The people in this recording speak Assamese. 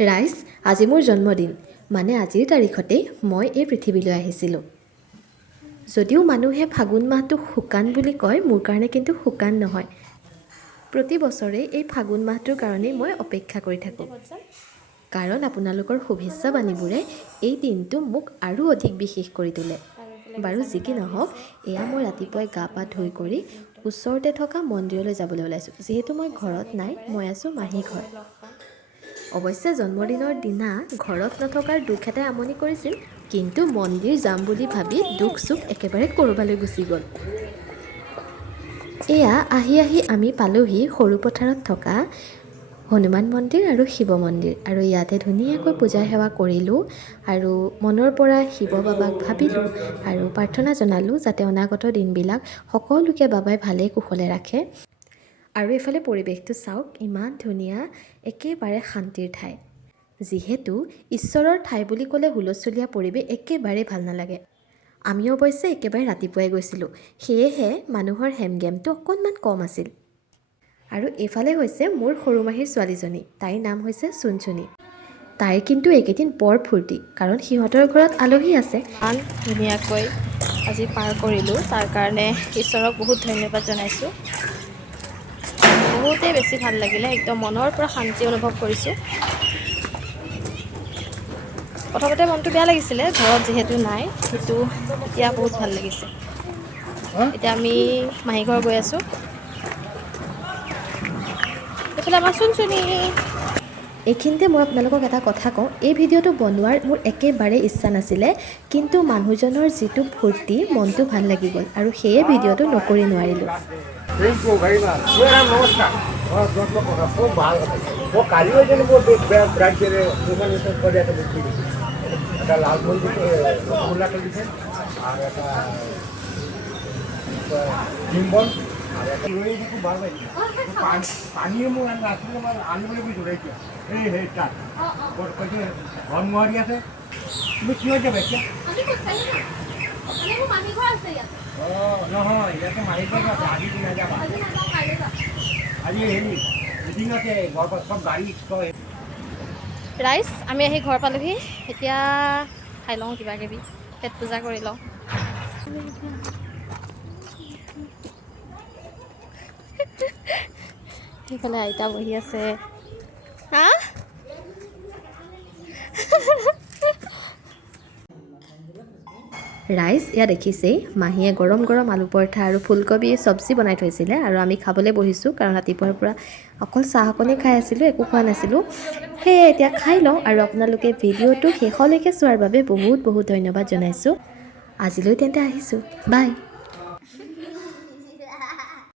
ৰাইজ, আজি মোৰ জন্মদিন, মানে আজিৰ তাৰিখতেই মই এই পৃথিৱীলৈ আহিছিলোঁ। যদিও মানুহে ফাগুন মাহটো শুকান বুলি কয়, মোৰ কাৰণে কিন্তু শুকান নহয়। প্ৰতি বছৰে এই ফাগুন মাহটোৰ কাৰণেই মই অপেক্ষা কৰি থাকোঁ। কাৰণ আপোনালোকৰ শুভেচ্ছা বাণীবোৰে এই দিনটো মোক আৰু অধিক বিশেষ কৰি তোলে। বাৰু যি কি নহওক, এয়া মই ৰাতিপুৱাই গা পা ধুই কৰি ওচৰতে থকা মন্দিৰলৈ যাবলৈ ওলাইছোঁ। যিহেতু মই ঘৰত নাই, মই আছোঁ মাহী ঘৰ। অৱশ্যে জন্মদিনৰ দিনা ঘৰত নথকাৰ দুখ এটাই আমনি কৰিছিল, কিন্তু মন্দিৰ যাম বুলি ভাবি দুখ চুখ একেবাৰে ক'ৰবালৈ গুচি গ'ল। এয়া আহি আমি পালোহি সৰু পথাৰত থকা হনুমান মন্দিৰ আৰু শিৱ মন্দিৰ, আৰু ইয়াতে ধুনীয়াকৈ পূজা সেৱা কৰিলোঁ আৰু মনৰ পৰা শিৱ বাবাক ভাবিলোঁ আৰু প্ৰাৰ্থনা জনালোঁ যাতে অনাগত দিনবিলাক সকলোকে বাবাই ভালে কুশলে ৰাখে। আৰু এইফালে পৰিৱেশটো চাওক, ইমান ধুনীয়া, একেবাৰে শান্তিৰ ঠাই। যিহেতু ঈশ্বৰৰ ঠাই বুলি ক'লে হুলস্থুলীয়া পৰিৱেশ একেবাৰে ভাল নালাগে। আমি অৱশ্যে একেবাৰে ৰাতিপুৱাই গৈছিলোঁ, সেয়েহে মানুহৰ হেমগেমটো অকণমান কম আছিল। আৰু এইফালে হৈছে মোৰ সৰু মাহীৰ ছোৱালীজনী, তাইৰ নাম হৈছে চুনচুনি। তাইৰ কিন্তু এইকেইদিন বৰ ফূৰ্তি, কাৰণ সিহঁতৰ ঘৰত আলহী আছে। ইমান ধুনীয়াকৈ আজি পাৰ কৰিলোঁ, তাৰ কাৰণে ঈশ্বৰক বহুত ধন্যবাদ জনাইছোঁ। বহুতেই বেছি ভাল লাগিলে, একদম মনৰ পৰা শান্তি অনুভৱ কৰিছোঁ। প্ৰথমতে মনটো বেয়া লাগিছিলে, ঘৰত যিহেতু নাই, কিন্তু এতিয়া বহুত ভাল লাগিছে। এতিয়া আমি মাহী ঘৰ গৈ আছোঁ। এইফালে আমাৰ চুনচুনি। এইখিনিতে মই আপোনালোকক এটা কথা কওঁ, এই ভিডিঅ'টো বনোৱাৰ মোৰ একেবাৰে ইচ্ছা নাছিলে, কিন্তু মানুহজনৰ যিটো ফূৰ্তি, মনটো ভাল লাগি গ'ল আৰু সেয়ে ভিডিঅ'টো নকৰি নোৱাৰিলোঁ। পানীয়ে মোক আনিবলৈ গৈছোঁ এতিয়া সেই তাত ঘন মোহাৰি আছে। তুমি কিহত যাবা এতিয়া? অঁ নহয়, ইয়াতে মাৰি ঘৰ আছে, আজি নাযাবা। আজি হেৰি মিটিং আছে, ঘৰ চব গাড়ী ৰাইজ, আমি আহি ঘৰ পালোহি। এতিয়া খাই লওঁ কিবা কিবি, পেট পূজা কৰি লওঁ। সেইফালে আইতা বহি আছে। হা? ৰাইজ, এয়া দেখিছেই, মাহীয়ে গৰম গৰম আলু পৰঠা আৰু ফুলকবি চব্জি বনাই থৈছিলে, আৰু আমি খাবলৈ বহিছোঁ, কাৰণ ৰাতিপুৱাৰ পৰা অকল চাহ অকণেই খাই আছিলোঁ, একো খোৱা নাছিলোঁ। সেয়ে এতিয়া খাই লওঁ, আৰু আপোনালোকে ভিডিঅ'টো শেষলৈকে চোৱাৰ বাবে বহুত বহুত ধন্যবাদ জনাইছোঁ। আজিলৈ তেন্তে আহিছোঁ, বাই।